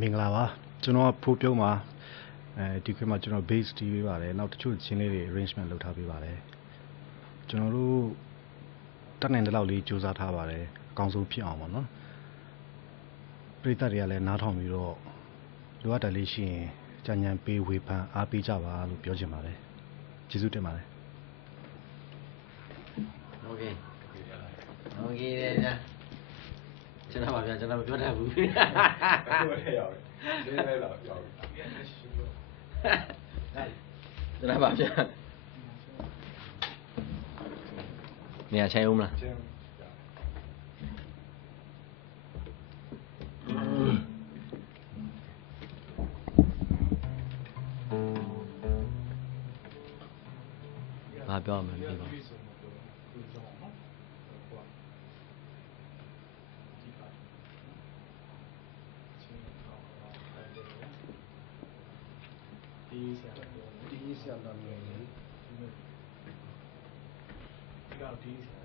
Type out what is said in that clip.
မင်္ဂလာပါကျွန်တော်ဖိုးပြုံးပါဒီခွေမှာကျွန်တော် base တီးပေးပါတယ်နောက်တချို့ချင်းလေးတွေ arrangement လုပ်ထားပေးပါတယ်ကျွန်တော်တို့တက်နိုင်တဲ့လောက်လေးစူးစမ်းထားပါတယ်အကောင်းဆုံးဖြစ်အောင်ပါနော်ပရိသတ်တွေကလည်းနားထောင်ပြီးတော့လိုအပ်တယ်လေးရှိရင်ကြံ့ကြံ့ပေးဝေဖန်အားပေးကြပါလို့ပြောချင်ပါတယ်ကျေးဇူးတင်ပါတယ်โอเคတယ်ဗျာကျွန်တော်ပါဗျာကျွန်တော်မပြောတတ်ဘူးကျွန်တော်ပါဗျာနေရာချိန်ဦးမလားဘာပြောမှမသိပါဘူးဒီဆရာတော်မျိုးလေးဒီကဒီ